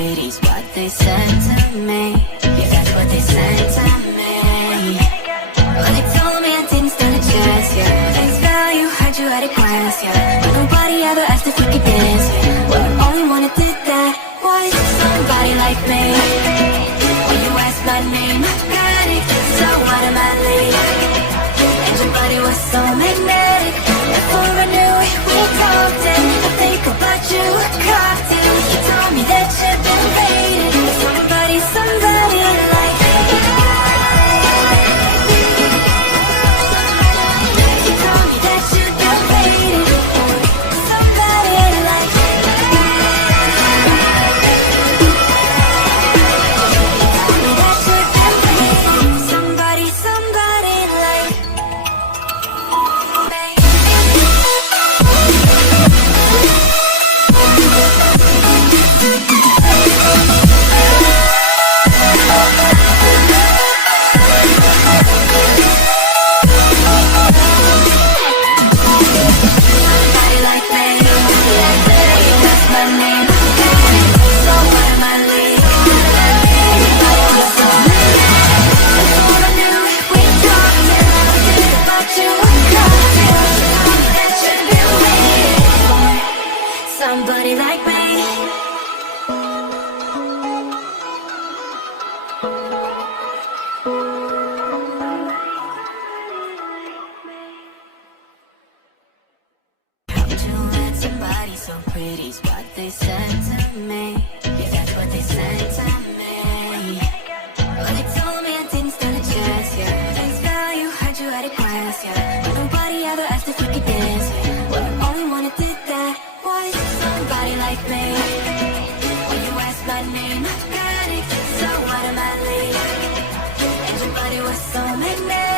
pretty's what they said to me. Yeah, that's what they said to me. Well, they told me I didn't stand a chance, yeah. Face value, heard you at a glance, yeah. But nobody ever asked if we could dance, yeah. Well, the only one that did that was somebody like me. When you asked my name, I panicked, so out of my league. And your body was so magnetic. Before I knew it, we talked and I think about you, cocktail. You told me that you've been waiting for somebody like me. You told me that you've been waiting for somebody like me. You told me that you've been waiting for somebody like me. Somebody like me. How'd you let somebody so pretty's what they said to me. Yeah, that's what they said to me. Well, they told me I didn't stand a chance, yeah. Face value, heard you at a glance, yeah. But nobody ever asked if we could dance, yeah. Well, the only one that did that was somebody like me. When you asked my name, I panicked, so out of my league. And your body was so magnetic.